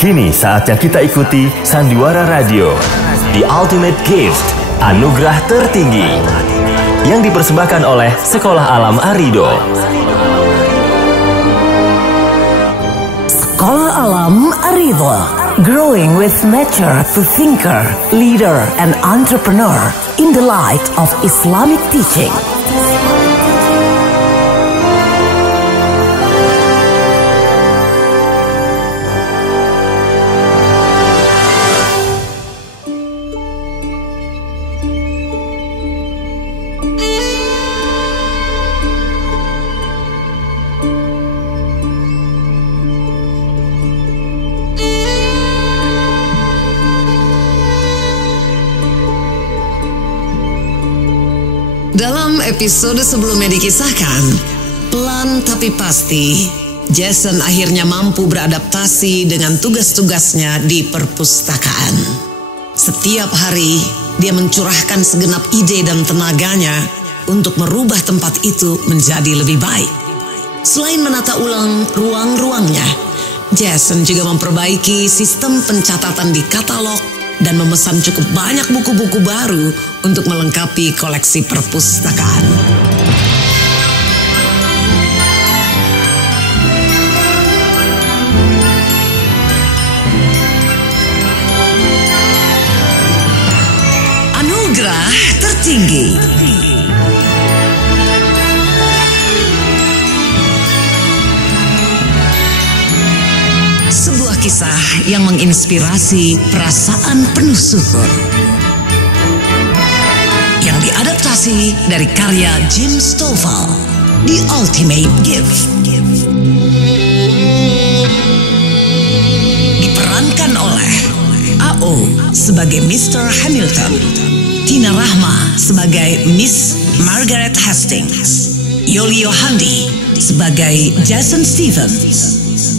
Kini saatnya kita ikuti Sandiwara Radio, The Ultimate Gift, anugerah tertinggi, yang dipersembahkan oleh Sekolah Alam Arido. Sekolah Alam Arido, growing with nature to thinker, leader, and entrepreneur in the light of Islamic teaching. Dalam episode sebelumnya dikisahkan, pelan tapi pasti, Jason akhirnya mampu beradaptasi dengan tugas-tugasnya di perpustakaan. Setiap hari, dia mencurahkan segenap ide dan tenaganya untuk merubah tempat itu menjadi lebih baik. Selain menata ulang ruang-ruangnya, Jason juga memperbaiki sistem pencatatan di katalog dan memesan cukup banyak buku-buku baru untuk melengkapi koleksi perpustakaan. Anugerah tertinggi. Sebuah kisah yang menginspirasi perasaan penuh syukur. Yang diadaptasi dari karya Jim Stovall, The Ultimate Gift. Diperankan oleh A.O. sebagai Mr. Hamilton, Tina Rahma sebagai Miss Margaret Hastings, Yoli Yohandi sebagai Jason Stevens,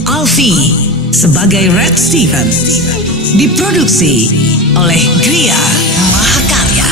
Alfie sebagai Red Stevens. Diproduksi oleh Gria Mahakarya.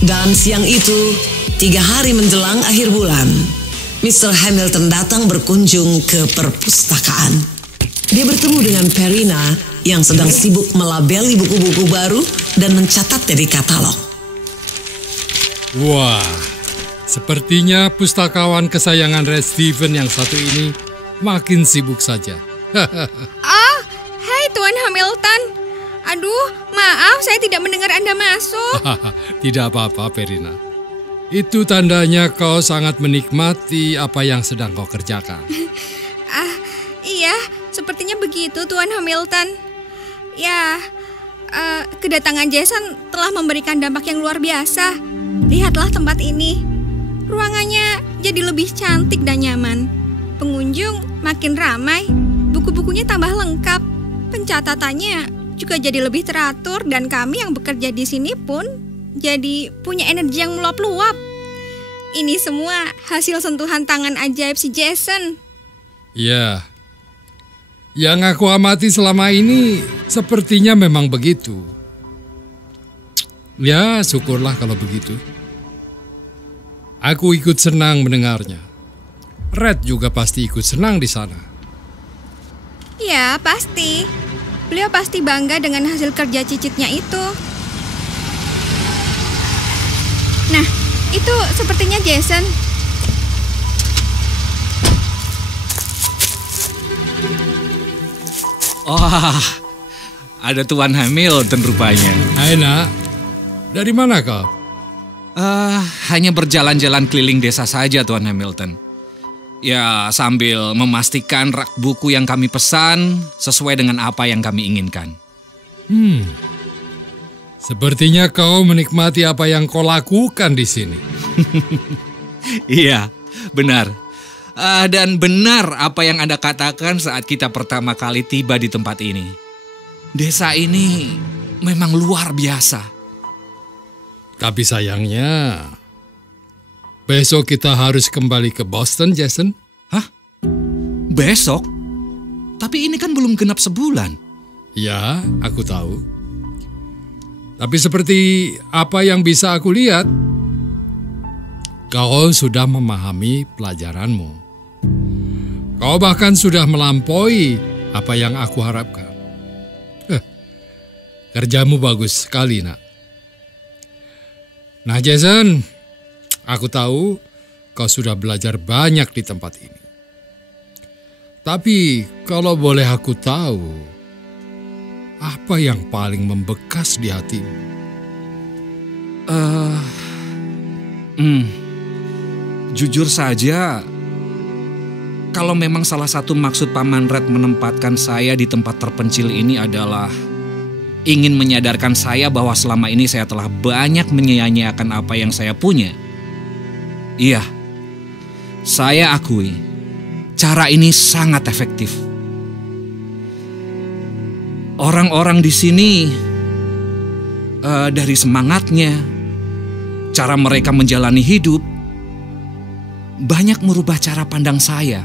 Dan siang itu, 3 hari menjelang akhir bulan, Mr. Hamilton datang berkunjung ke perpustakaan. Dia bertemu dengan Perina yang sedang sibuk melabeli buku-buku baru dan mencatatnya di katalog. Wah, sepertinya pustakawan kesayangan Red Steven yang satu ini makin sibuk saja. Hai Tuan Hamilton. Aduh, maaf saya tidak mendengar Anda masuk. Tidak apa-apa, Perina. Itu tandanya kau sangat menikmati apa yang sedang kau kerjakan. Iya, sepertinya begitu Tuan Hamilton. Ya, kedatangan Jason telah memberikan dampak yang luar biasa. Lihatlah tempat ini. Ruangannya jadi lebih cantik dan nyaman. Pengunjung makin ramai. Buku-bukunya tambah lengkap. Pencatatannya juga jadi lebih teratur dan kami yang bekerja di sini pun jadi punya energi yang meluap-luap. Ini semua hasil sentuhan tangan ajaib si Jason. Ya, yang aku amati selama ini sepertinya memang begitu. Ya, syukurlah kalau begitu. Aku ikut senang mendengarnya. Red juga pasti ikut senang di sana. Ya, pasti. Beliau pasti bangga dengan hasil kerja cicitnya itu. Nah, itu sepertinya Jason. Oh, ada Tuan Hamilton rupanya. Hai nak, dari mana kau? Hanya berjalan-jalan keliling desa saja, Tuan Hamilton. Ya, sambil memastikan rak buku yang kami pesan sesuai dengan apa yang kami inginkan. Sepertinya kau menikmati apa yang kau lakukan di sini. Iya, benar. Dan benar apa yang Anda katakan saat kita pertama kali tiba di tempat ini. Desa ini memang luar biasa. Tapi sayangnya, besok kita harus kembali ke Boston, Jason. Hah? Besok? Tapi ini kan belum genap sebulan. Ya, aku tahu. Tapi seperti apa yang bisa aku lihat, kau sudah memahami pelajaranmu. Kau bahkan sudah melampaui apa yang aku harapkan. Kerjamu bagus sekali, nak. Nah, Jason, aku tahu kau sudah belajar banyak di tempat ini. Tapi kalau boleh aku tahu, apa yang paling membekas di hatimu? Jujur saja, kalau memang salah satu maksud Paman Red menempatkan saya di tempat terpencil ini adalah ingin menyadarkan saya bahwa selama ini saya telah banyak menyia-nyiakan apa yang saya punya. Iya, saya akui, cara ini sangat efektif. Orang-orang di sini, dari semangatnya, cara mereka menjalani hidup, banyak merubah cara pandang saya.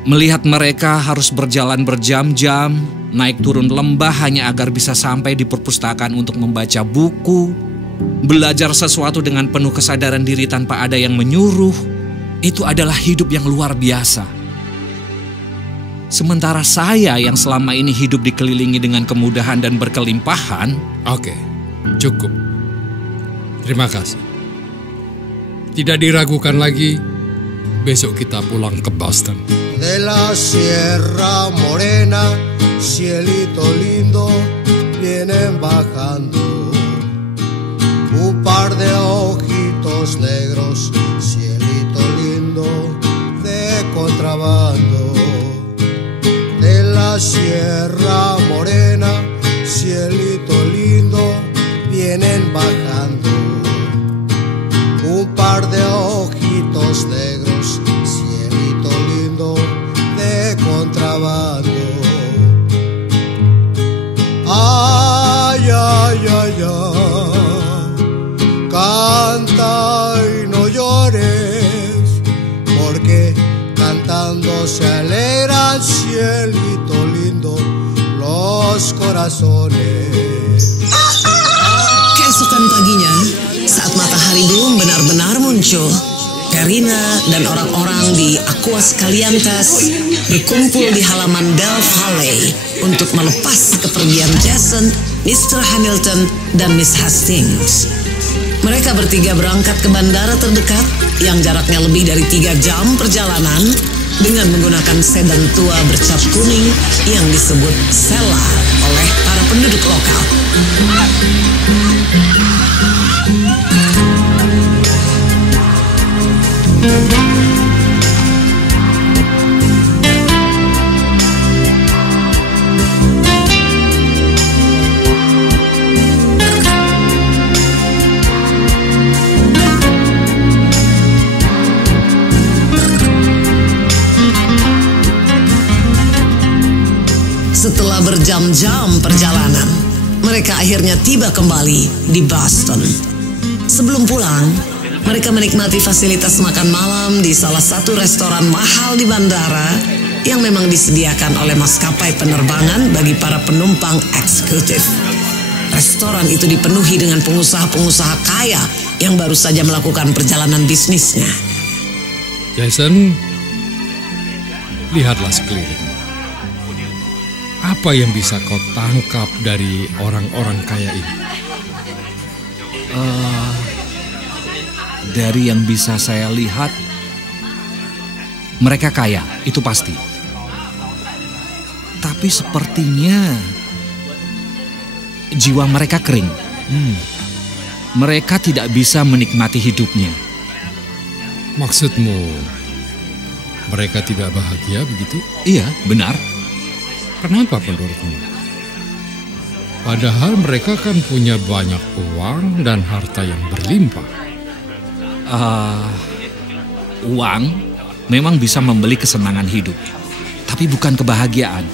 Melihat mereka harus berjalan berjam-jam, naik turun lembah hanya agar bisa sampai di perpustakaan untuk membaca buku, belajar sesuatu dengan penuh kesadaran diri tanpa ada yang menyuruh, itu adalah hidup yang luar biasa. Sementara saya yang selama ini hidup dikelilingi dengan kemudahan dan berkelimpahan. Oke, cukup. Terima kasih. Tidak diragukan lagi, besok kita pulang ke Boston. De la Sierra Morena, cielito lindo, vienen bajando. Un par de ojitos negros, cielito lindo, de contrabando. De la Sierra Morena, cielito lindo, vienen bajando. Un par de ojitos negros, cielito lindo, de contrabando. Ay, ay, ay, ay, canta y no llores, porque cantando se alegran, cielito lindo, los corazones. Keesokan paginya, saat matahari belum benar-benar muncul, Perina dan orang-orang di Aquas Calientes berkumpul di halaman Delft Valley untuk melepas kepergian Jason, Mr. Hamilton, dan Miss Hastings. Mereka bertiga berangkat ke bandara terdekat yang jaraknya lebih dari 3 jam perjalanan dengan menggunakan sedan tua bercat kuning yang disebut Sela oleh para penduduk lokal. Setelah berjam-jam perjalanan, mereka akhirnya tiba kembali di Boston. Sebelum pulang, mereka menikmati fasilitas makan malam di salah satu restoran mahal di bandara yang memang disediakan oleh maskapai penerbangan bagi para penumpang eksekutif. Restoran itu dipenuhi dengan pengusaha-pengusaha kaya yang baru saja melakukan perjalanan bisnisnya. Jason, lihatlah sekeliling. Apa yang bisa kau tangkap dari orang-orang kaya ini? Dari yang bisa saya lihat, mereka kaya, itu pasti. Tapi sepertinya jiwa mereka kering. Mereka tidak bisa menikmati hidupnya. Maksudmu, mereka tidak bahagia begitu? Iya, benar. Kenapa menurutmu? Padahal mereka kan punya banyak uang dan harta yang berlimpah. Uang memang bisa membeli kesenangan hidup, tapi bukan kebahagiaan.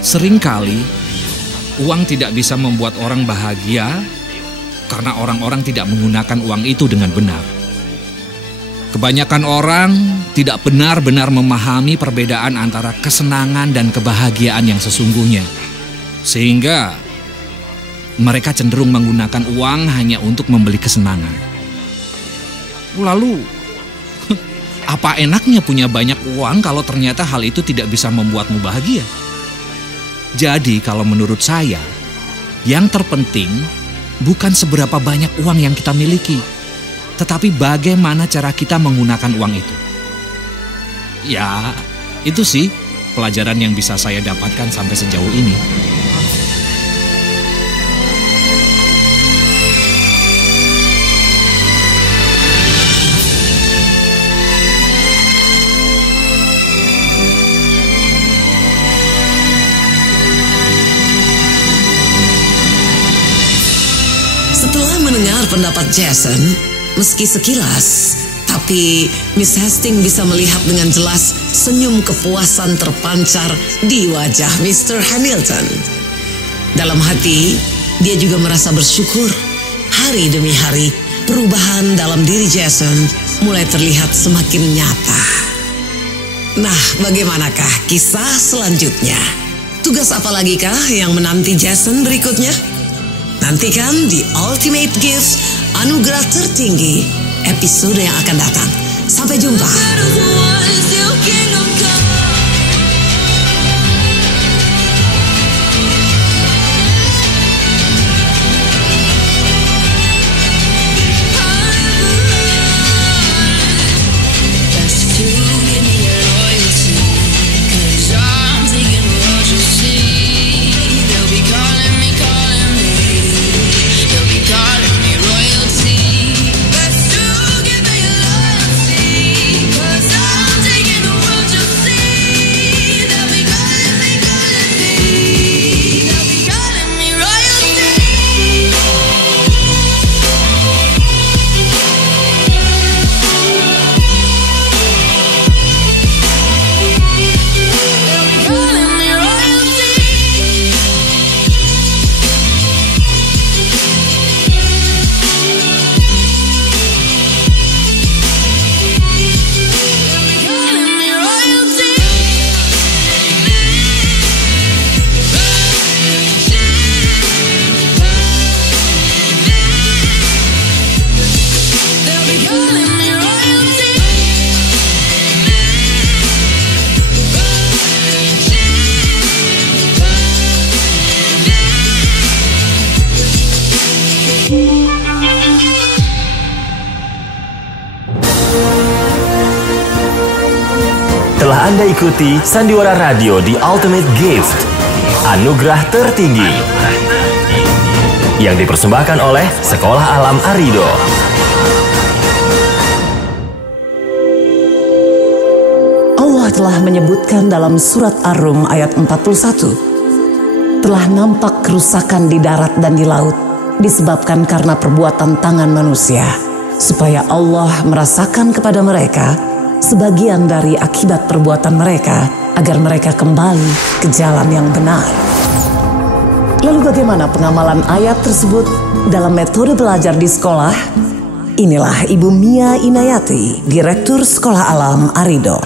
Seringkali uang tidak bisa membuat orang bahagia karena orang-orang tidak menggunakan uang itu dengan benar. Kebanyakan orang tidak benar-benar memahami perbedaan antara kesenangan dan kebahagiaan yang sesungguhnya. Sehingga mereka cenderung menggunakan uang hanya untuk membeli kesenangan. Lalu, apa enaknya punya banyak uang kalau ternyata hal itu tidak bisa membuatmu bahagia? Jadi kalau menurut saya, yang terpenting bukan seberapa banyak uang yang kita miliki, tetapi bagaimana cara kita menggunakan uang itu. Ya, itu sih pelajaran yang bisa saya dapatkan sampai sejauh ini. Setelah mendengar pendapat Jason, meski sekilas, tapi Miss Hastings bisa melihat dengan jelas senyum kepuasan terpancar di wajah Mr. Hamilton. Dalam hati, dia juga merasa bersyukur. Hari demi hari, perubahan dalam diri Jason mulai terlihat semakin nyata. Nah, bagaimanakah kisah selanjutnya? Tugas apa lagi kah yang menanti Jason berikutnya? Nantikan di Ultimate Gift Anugerah Tertinggi episode yang akan datang. Sampai jumpa. Telah Anda ikuti Sandiwara Radio di Ultimate Gift, Anugerah Tertinggi, yang dipersembahkan oleh Sekolah Alam Arido. Allah telah menyebutkan dalam surat Ar-Rum ayat 41, telah nampak kerusakan di darat dan di laut disebabkan karena perbuatan tangan manusia, supaya Allah merasakan kepada mereka sebagian dari akibat perbuatan mereka, agar mereka kembali ke jalan yang benar. Lalu bagaimana pengamalan ayat tersebut dalam metode belajar di sekolah? Inilah Ibu Mia Inayati, Direktur Sekolah Alam Arido.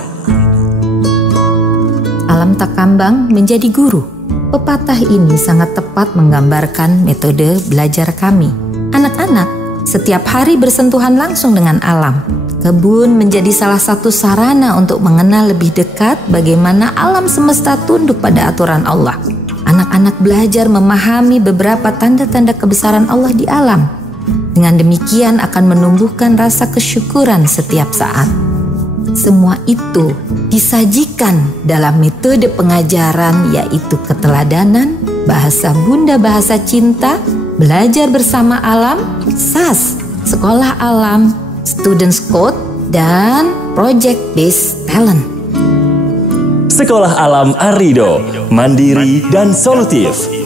Alam tak kambang menjadi guru. Pepatah ini sangat tepat menggambarkan metode belajar kami. Anak-anak setiap hari bersentuhan langsung dengan alam. Kebun menjadi salah satu sarana untuk mengenal lebih dekat bagaimana alam semesta tunduk pada aturan Allah. Anak-anak belajar memahami beberapa tanda-tanda kebesaran Allah di alam. Dengan demikian akan menumbuhkan rasa kesyukuran setiap saat. Semua itu disajikan dalam metode pengajaran yaitu keteladanan, bahasa bunda bahasa cinta, belajar bersama alam, SAS, sekolah alam, Students Code, dan Project Based Talent. Sekolah Alam Arido, mandiri dan solutif.